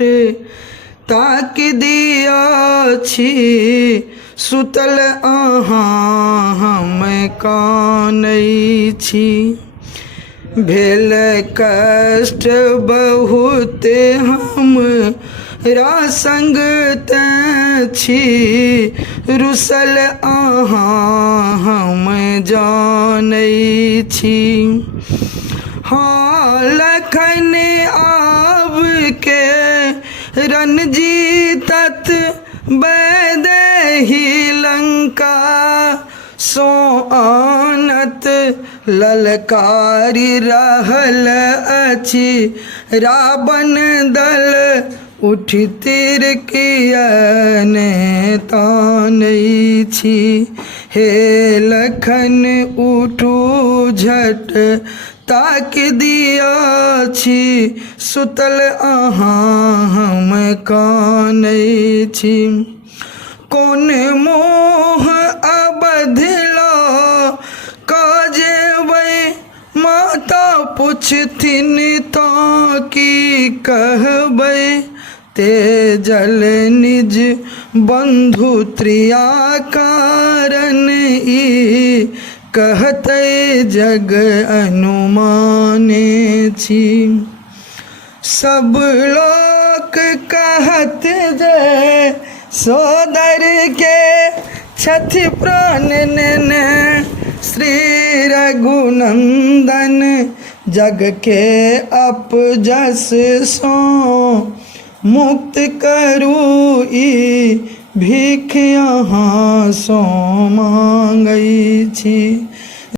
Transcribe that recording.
झट ताक दिया छी सुतल अहाँ हम कानै छी। भेल कष्ट बहुत हमरा संग तैं छी रुसल अहाँ हम जानै छी। हाँ लखन आब के रणजीतत वैदेही लंका सो आनत ललकारी रहल अछि रावण दल उठि तीर कियने तानै छी। हे लखन उठू झट ताक दिया छी सुतल अहाँ हम कानै छी। कोन मोह अबधिला काजेबै माता पुछथिन तो की कहबै तेजल निज बंधु त्रिया कारण ई कहते जग अनुमाने छी। सब लोक कहत जे सोदर के छथि प्राण ने श्री रघुनंदन जग के अपजस सो मुक्त करू ई भीख यहाँ सो मांगै छी।